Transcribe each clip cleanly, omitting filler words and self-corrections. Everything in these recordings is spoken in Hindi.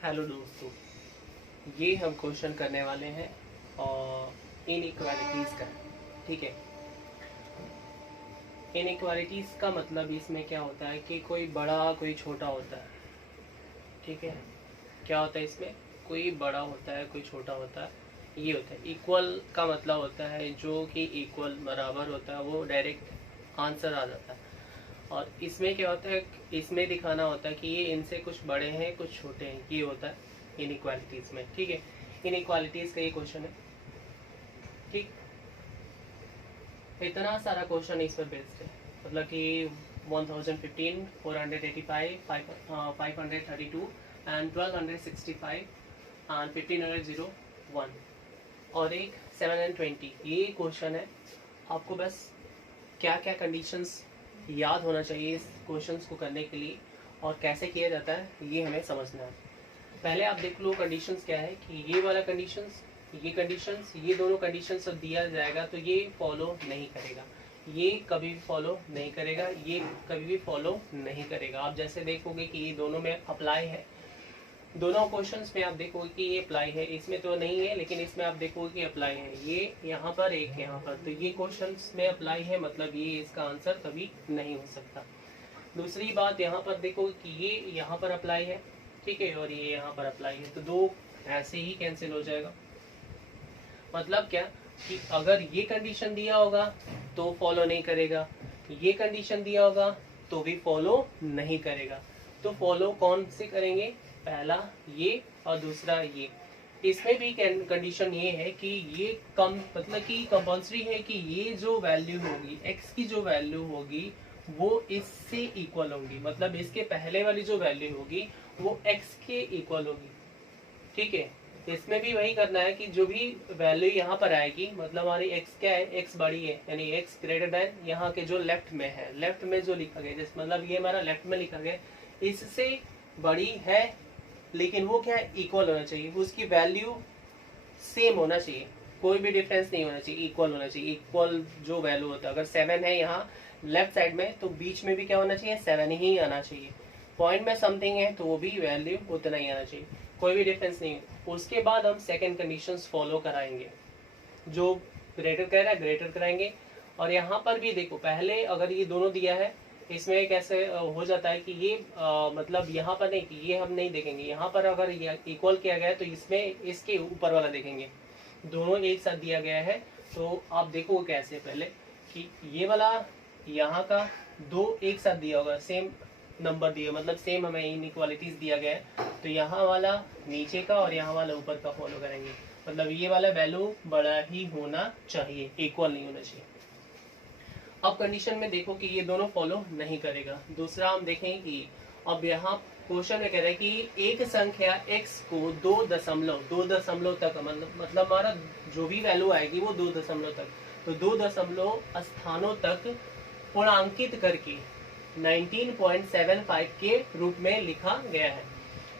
हेलो दोस्तों, ये हम क्वेश्चन करने वाले हैं और इनइक्वालिटीज़ का। ठीक है, इनइक्वालिटीज़ का मतलब इसमें क्या होता है कि कोई बड़ा कोई छोटा होता है। ठीक है, क्या होता है इसमें, कोई बड़ा होता है कोई छोटा होता है, ये होता है। इक्वल का मतलब होता है जो कि इक्वल बराबर होता है, वो डायरेक्ट आंसर आ जाता है। और इसमें क्या होता है, इसमें दिखाना होता है कि ये इनसे कुछ बड़े हैं कुछ छोटे हैं, ये होता है इनइक्वालिटीज़ में। ठीक है, इनइक्वालिटीज़ का ये क्वेश्चन है। ठीक, इतना सारा क्वेश्चन इस पर बेस्ड है, मतलब कि 1015, 485, 532 एंड 1265 एंड 1501 और एक 720, ये क्वेश्चन है। आपको बस क्या क्या कंडीशंस याद होना चाहिए इस क्वेश्चंस को करने के लिए और कैसे किया जाता है ये हमें समझना है। पहले आप देख लो कंडीशंस क्या है कि ये वाला कंडीशंस, ये कंडीशंस, ये दोनों कंडीशंस सब दिया जाएगा तो ये फॉलो नहीं करेगा, ये कभी भी फॉलो नहीं करेगा, ये कभी भी फॉलो नहीं करेगा। आप जैसे देखोगे कि ये दोनों में अप्लाई है, दोनों क्वेश्चंस में आप देखोगे कि ये अप्लाई है, इसमें तो नहीं है लेकिन इसमें आप देखोगे कि अप्लाई है। ये यहाँ पर एक यहाँ पर, तो ये क्वेश्चंस में अप्लाई है, मतलब ये इसका आंसर कभी नहीं हो सकता। दूसरी बात, यहाँ पर देखो कि ये यहाँ पर अप्लाई है, ठीक है, और ये यहाँ पर अप्लाई है, तो दो ऐसे ही कैंसिल हो जाएगा। मतलब क्या कि अगर ये कंडीशन दिया होगा तो फॉलो नहीं करेगा, ये कंडीशन दिया होगा तो भी फॉलो नहीं करेगा। तो फॉलो कौन से करेंगे, पहला ये और दूसरा ये। इसमें भी कंडीशन ये है कि ये कम, मतलब कि कंपल्सरी है कि ये जो वैल्यू होगी, x की जो वैल्यू होगी वो इससे इक्वल होगी, मतलब इसके पहले वाली जो वैल्यू होगी वो x के इक्वल होगी। ठीक है, इसमें भी वही करना है कि जो भी वैल्यू यहाँ पर आएगी, मतलब हमारी x क्या है, x बड़ी है, यानी x ग्रेटर देन यहाँ के जो लेफ्ट में है, लेफ्ट में जो लिखा गया, जैसे मतलब ये हमारा लेफ्ट में लिखा गया, इससे बड़ी है, लेकिन वो क्या है, इक्वल होना चाहिए, उसकी वैल्यू सेम होना चाहिए, कोई भी डिफरेंस नहीं होना चाहिए, इक्वल होना चाहिए। इक्वल जो वैल्यू होता है, अगर 7 है यहाँ लेफ्ट साइड में तो बीच में भी क्या होना चाहिए, 7 ही आना चाहिए। पॉइंट में समथिंग है तो वो भी वैल्यू उतना ही आना चाहिए, कोई भी डिफरेंस नहीं। उसके बाद हम सेकेंड कंडीशन फॉलो कराएंगे, जो ग्रेटर कह रहा है ग्रेटर कराएंगे। और यहाँ पर भी देखो, पहले अगर ये दोनों दिया है, इसमें कैसे हो जाता है कि ये मतलब यहाँ पर नहीं, कि ये हम नहीं देखेंगे, यहाँ पर अगर ये इक्वल किया गया है तो इसमें इसके ऊपर वाला देखेंगे, दोनों एक साथ दिया गया है। तो आप देखो कैसे, पहले कि ये वाला यहाँ का दो एक साथ दिया होगा, सेम नंबर दिया, मतलब सेम हमें इनइक्वालिटीज दिया गया है, तो यहाँ वाला नीचे का और यहाँ वाला ऊपर का फॉलो करेंगे, मतलब ये वाला वैल्यू बड़ा ही होना चाहिए, इक्वल नहीं होना चाहिए। अब कंडीशन में देखो कि ये दोनों फॉलो नहीं करेगा। दूसरा हम देखेंगे कि अब यहाँ क्वेश्चन में कह रहा है कि एक संख्या x को दो दशमलव तक, मतलब हमारा जो भी वैल्यू आएगी वो 2 दशमलव तक, तो 2 दशमलव स्थानों तक पूर्णांकित करके 19.75 के रूप में लिखा गया है।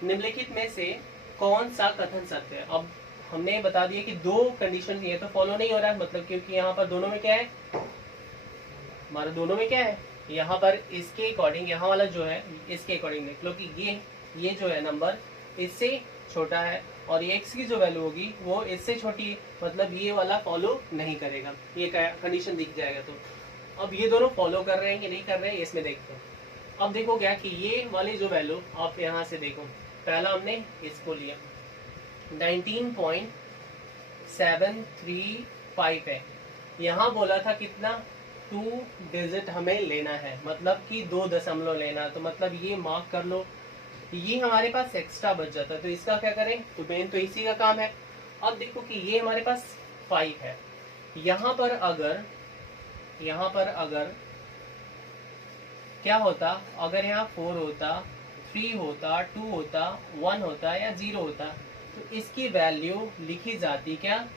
निम्नलिखित में से कौन सा कथन सत्य है। अब हमने बता दिया कि दो कंडीशन ये तो फॉलो नहीं हो रहा है, मतलब क्योंकि यहाँ पर दोनों में क्या है, हमारा दोनों में क्या है, यहाँ पर इसके अकॉर्डिंग, यहाँ वाला जो है इसके अकॉर्डिंग देख लो कि ये जो है नंबर इससे छोटा है और ये x की जो वैल्यू होगी वो इससे छोटी है, मतलब ये वाला फॉलो नहीं करेगा, ये कंडीशन दिख जाएगा। तो अब ये दोनों फॉलो कर रहे हैं कि नहीं कर रहे हैं, इसमें देखते हैं। अब देखो क्या कि ये वाली जो वैल्यू आप यहाँ से देखो, पहला हमने इसको लिया 19.735 है, यहाँ बोला था कितना, 2 डिजिट हमें लेना है, मतलब कि 2 दशमलव लेना, तो मतलब ये मार्क कर लो, ये हमारे पास एक्स्ट्रा बच जाता है, तो इसका क्या करें, तो मेन तो इसी का काम है। अब देखो कि ये हमारे पास 5 है, यहाँ पर अगर क्या होता, अगर यहाँ 4 होता, 3 होता, 2 होता, 1 होता या 0 होता, तो इसकी वैल्यू लिखी जाती क्या,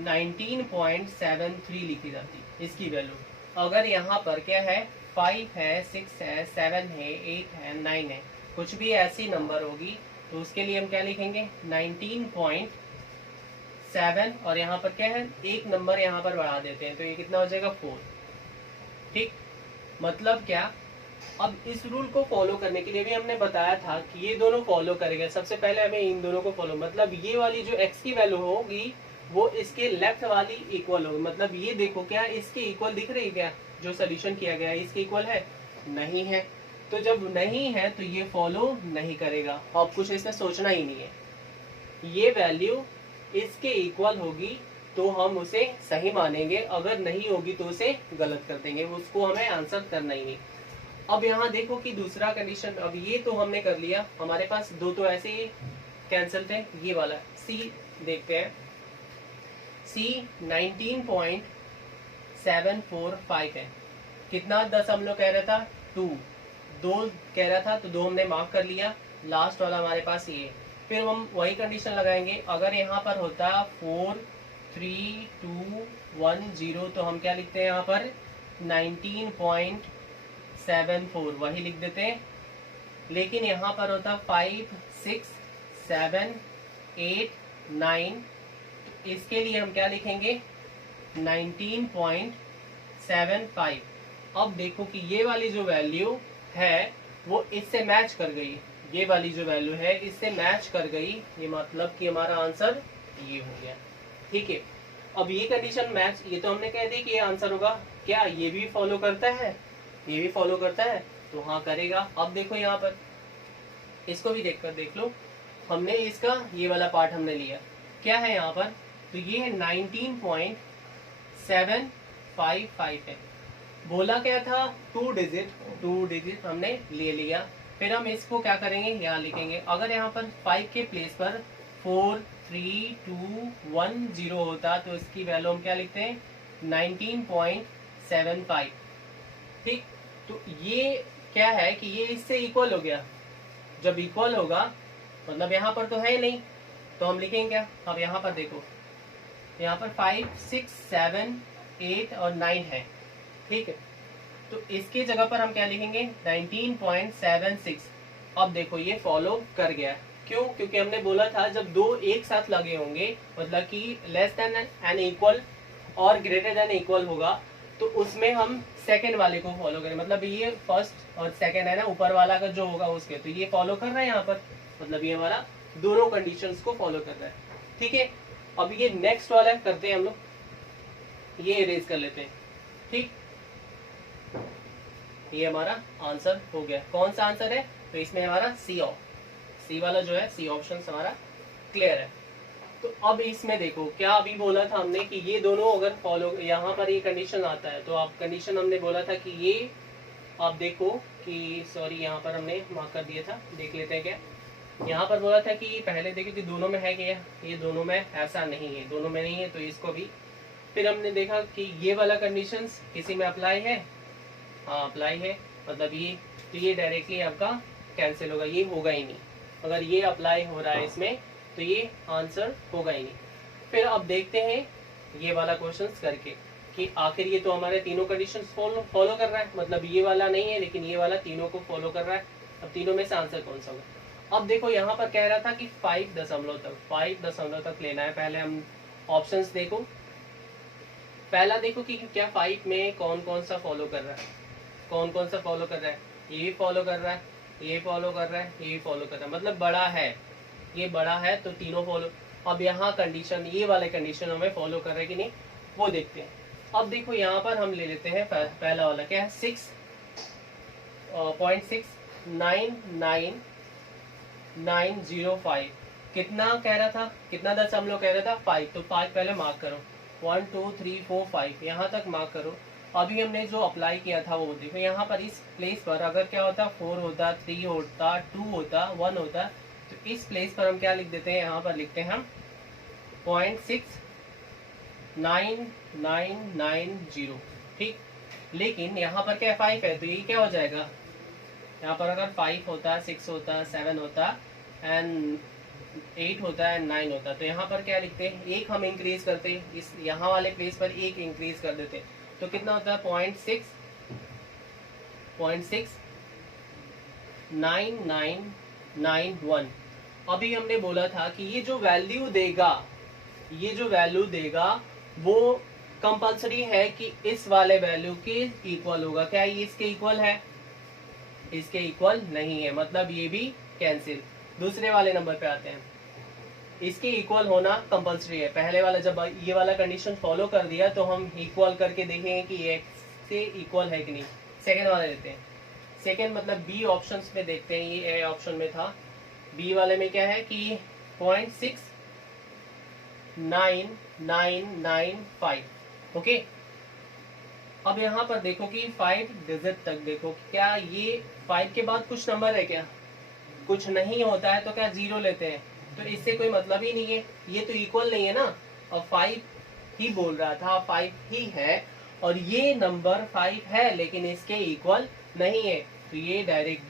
19.73 लिखी जाती इसकी वैल्यू। अगर यहाँ पर क्या है, 5 है, 6 है, 7 है, 8 है, 9 है, कुछ भी ऐसी नंबर होगी तो उसके लिए हम क्या लिखेंगे, 19.7, और यहाँ पर क्या है, एक नंबर यहाँ पर बढ़ा देते हैं, तो ये कितना हो जाएगा, 4। ठीक, मतलब क्या अब इस रूल को फॉलो करने के लिए भी हमने बताया था कि ये दोनों फॉलो करेंगे। सबसे पहले हमें इन दोनों को फॉलो, मतलब ये वाली जो x की वैल्यू होगी वो इसके लेफ्ट वाली इक्वल होगी। मतलब ये देखो क्या इसके इक्वल दिख रही है क्या, जो सोल्यूशन किया गया है इसके इक्वल है, नहीं है। तो जब नहीं है तो ये फॉलो नहीं करेगा। अब कुछ इसमें सोचना ही नहीं है, ये वैल्यू इसके इक्वल होगी तो हम उसे सही मानेंगे, अगर नहीं होगी तो उसे गलत कर देंगे, उसको हमें आंसर करना ही नहीं। अब यहाँ देखो कि दूसरा कंडीशन, अब ये तो हमने कर लिया, हमारे पास दो तो ऐसे ही कैंसिल थे। ये वाला सी देखते हैं, सी 19.745 है। कितना दशमलव कह रहा था, 2 कह रहा था, तो 2 हमने मार्क कर लिया। लास्ट वाला हमारे पास ये, फिर हम वही कंडीशन लगाएंगे। अगर यहाँ पर होता 43210 तो हम क्या लिखते हैं यहाँ पर 19.74 वही लिख देते हैं। लेकिन यहाँ पर होता 5 6 7 8 9, तो इसके लिए हम क्या लिखेंगे 19.75। अब देखो कि ये वाली जो वैल्यू है वो इससे मैच कर गई, ये वाली जो वैल्यू है इससे मैच कर गई, ये मतलब कि हमारा आंसर ये हो गया। ठीक है, अब ये कंडीशन मैच, ये तो हमने कह दी कि ये आंसर होगा। क्या ये भी फॉलो करता है, ये भी फॉलो करता है, तो हाँ करेगा। अब देखो यहाँ पर इसको भी देख लो, हमने इसका ये वाला पार्ट हमने लिया, क्या है यहाँ पर, तो ये है 19.755 है। बोला क्या था 2 डिजिट हमने ले लिया। फिर हम इसको क्या करेंगे, यहाँ लिखेंगे। अगर यहाँ पर 5 के प्लेस पर 43210 होता तो इसकी वैल्यू हम क्या लिखते हैं 19.75। ठीक, तो ये क्या है कि ये इससे इक्वल हो गया। जब इक्वल होगा मतलब यहाँ पर तो है ही नहीं, तो हम लिखेंगे क्या, अब यहाँ पर देखो, यहाँ पर 5 6 7 8 और 9 है। ठीक है, तो इसकी जगह पर हम क्या लिखेंगे 19.76। अब देखो ये फॉलो कर गया, क्यों, क्योंकि हमने बोला था जब दो एक साथ लगे होंगे, मतलब कि लेस देन एन इक्वल और ग्रेटर देन इक्वल होगा, तो उसमें हम सेकंड वाले को फॉलो करें। मतलब ये फर्स्ट और सेकंड है ना, ऊपर वाला का जो होगा उसके, तो ये फॉलो कर रहा है यहाँ पर, मतलब ये हमारा दोनों कंडीशंस को फॉलो कर रहा है। ठीक है, अब ये नेक्स्ट वाला करते हैं हम लोग, ये इरेज कर लेते हैं। ठीक, ये हमारा आंसर हो गया। कौन सा आंसर है, तो इसमें हमारा सी वाला जो है, सी ऑप्शन हमारा क्लियर है। तो अब इसमें देखो क्या अभी बोला था हमने कि ये दोनों अगर फॉलो, यहाँ पर ये कंडीशन आता है, तो आप कंडीशन हमने बोला था कि ये आप देखो कि, सॉरी यहाँ पर हमने मार्क कर दिया था, देख लेते हैं क्या। यहाँ पर बोला था कि पहले देखो कि दोनों में है क्या, ये दोनों में ऐसा नहीं है, दोनों में नहीं है, तो इसको भी। फिर हमने देखा कि ये वाला कंडीशन किसी में अप्लाई है, हाँ अप्लाई है, मतलब ये, तो ये डायरेक्टली आपका कैंसिल होगा, ये होगा ही नहीं। अगर ये अप्लाई हो रहा है इसमें तो ये आंसर होगा ही नहीं। फिर अब देखते हैं ये वाला क्वेश्चंस करके कि आखिर ये तो हमारे तीनों कंडीशंस फॉलो कर रहा है, मतलब ये वाला नहीं है लेकिन ये वाला तीनों को फॉलो कर रहा है। अब तीनों में से आंसर कौन सा होगा। अब देखो यहाँ पर कह रहा था कि 5 दशमलव तक लेना है। पहले हम ऑप्शंस देखो, पहला देखो कि क्या 5 में कौन कौन सा फॉलो कर रहा है, कौन कौन सा फॉलो कर रहा है, ये भी फॉलो कर रहा है, ये फॉलो कर रहा है, ये भी फॉलो कर रहा है, मतलब बड़ा है, ये बड़ा है तो तीनों फॉलो। अब यहाँ कंडीशन, ये वाले कंडीशन हमें फॉलो कर रहे हैं कि नहीं वो देखते हैं। अब देखो यहाँ पर हम ले लेते हैं पहला वाला, क्या है 6.69905। कितना कह रहा था, कितना दशमलव कह रहा था 5, तो 5 पहले मार्क करो, 1 2 3 4 5 यहाँ तक मार्क करो। अभी हमने जो अप्लाई किया था वो देखो, यहाँ पर इस प्लेस पर अगर क्या होता 4 होता, 3 होता, 2 होता, 1 होता, तो इस प्लेस पर हम क्या लिख देते हैं, यहाँ पर लिखते हैं हम 0.69990। ठीक, लेकिन यहाँ पर क्या 5 है, तो ये क्या हो जाएगा, यहाँ पर अगर 5 होता, 6 होता, 7 होता एंड 8 होता है, 9 होता, तो यहाँ पर क्या लिखते हैं, एक हम इंक्रीज करते, इस यहाँ वाले प्लेस पर एक इंक्रीज कर देते, तो कितना होता है 0.69991। अभी हमने बोला था कि ये जो वैल्यू देगा वो कंपलसरी है कि इस वाले वैल्यू के इक्वल होगा। क्या ये इसके इक्वल है, इसके इक्वल नहीं है, मतलब ये भी कैंसिल। दूसरे वाले नंबर पे आते हैं, इसके इक्वल होना कंपलसरी है। पहले वाला जब ये वाला कंडीशन फॉलो कर दिया तो हम इक्वल करके देखेंगे कि ये x से इक्वल है कि नहीं। सेकेंड वाला लेते हैं, सेकेंड मतलब बी ऑप्शन में देखते हैं, ये ए ऑप्शन में था, बी वाले में क्या है कि 0.69995। ओके, अब यहाँ पर देखो कि 5 डिजिट तक देखो, क्या ये 5 के बाद कुछ नंबर है क्या? कुछ नहीं होता है तो क्या 0 लेते हैं, तो इससे कोई मतलब ही नहीं है, ये तो इक्वल नहीं है ना। अब 5 ही बोल रहा था, 5 ही है और ये नंबर 5 है लेकिन इसके इक्वल नहीं है, तो ये डायरेक्ट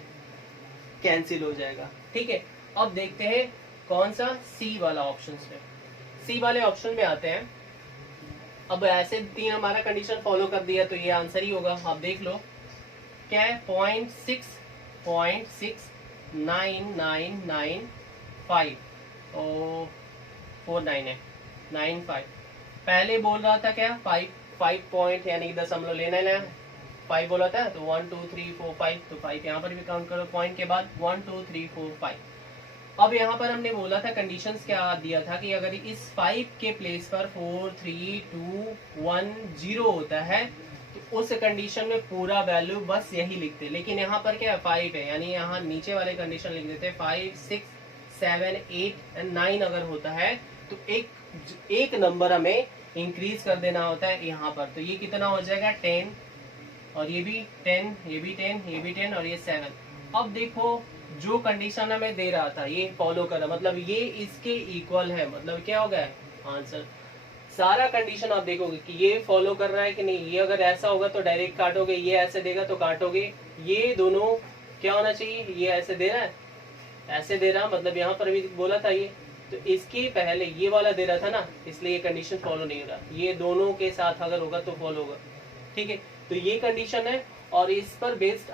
कैंसिल हो जाएगा। ठीक है, अब देखते हैं कौन सा, सी वाला ऑप्शन में। सी वाले ऑप्शन में आते हैं। अब ऐसे 3 हमारा कंडीशन फॉलो कर दिया तो ये आंसर ही होगा। आप देख लो क्या है, 0.69995 और 49 है 95। पहले बोल रहा था क्या 5 पॉइंट यानी कि दशमलव लेना है, 5 बोला था तो 1 2 3 4 5, तो 5 यहाँ पर भी काउंट करो, पॉइंट के बाद 1 2 3 4 5। अब यहाँ पर हमने बोला था कंडीशंस क्या दिया था कि अगर इस 5 के प्लेस पर 4 3 2 1 0 होता है तो उस कंडीशन में पूरा वैल्यू बस यही लिखते, लेकिन यहाँ पर क्या है 5 है, यानी यहाँ नीचे वाले कंडीशन लिख देते 5 6 7 8 एंड 9 अगर होता है तो एक नंबर हमें इंक्रीज कर देना होता है यहाँ पर। तो ये कितना हो जाएगा 10, और ये भी 10, ये भी 10, ये भी 10 और ये 7। अब देखो जो कंडीशन हमें दे रहा था ये फॉलो कर रहा, मतलब ये इसके इक्वल है, मतलब क्या हो गया आंसर। सारा कंडीशन आप देखोगे कि ये फॉलो कर रहा है कि नहीं। ये अगर ऐसा होगा तो डायरेक्ट काटोगे, ये ऐसे देगा तो काटोगे। ये दोनों क्या होना चाहिए, ये ऐसे दे रहा है, ऐसे दे रहा, मतलब यहाँ पर भी बोला था ये, तो इसके पहले ये वाला दे रहा था ना, इसलिए ये कंडीशन फॉलो नहीं हो रहा। ये दोनों के साथ अगर होगा तो फॉलो होगा। ठीक है, तो ये कंडीशन है और इस पर बेस्ड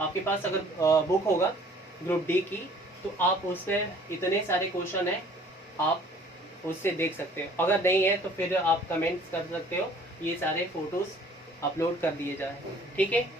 आपके पास अगर बुक होगा ग्रुप डी की तो आप उसमें इतने सारे क्वेश्चन है, आप उससे देख सकते हो। अगर नहीं है तो फिर आप कमेंट्स कर सकते हो, ये सारे फोटोज अपलोड कर दिए जाए। ठीक है।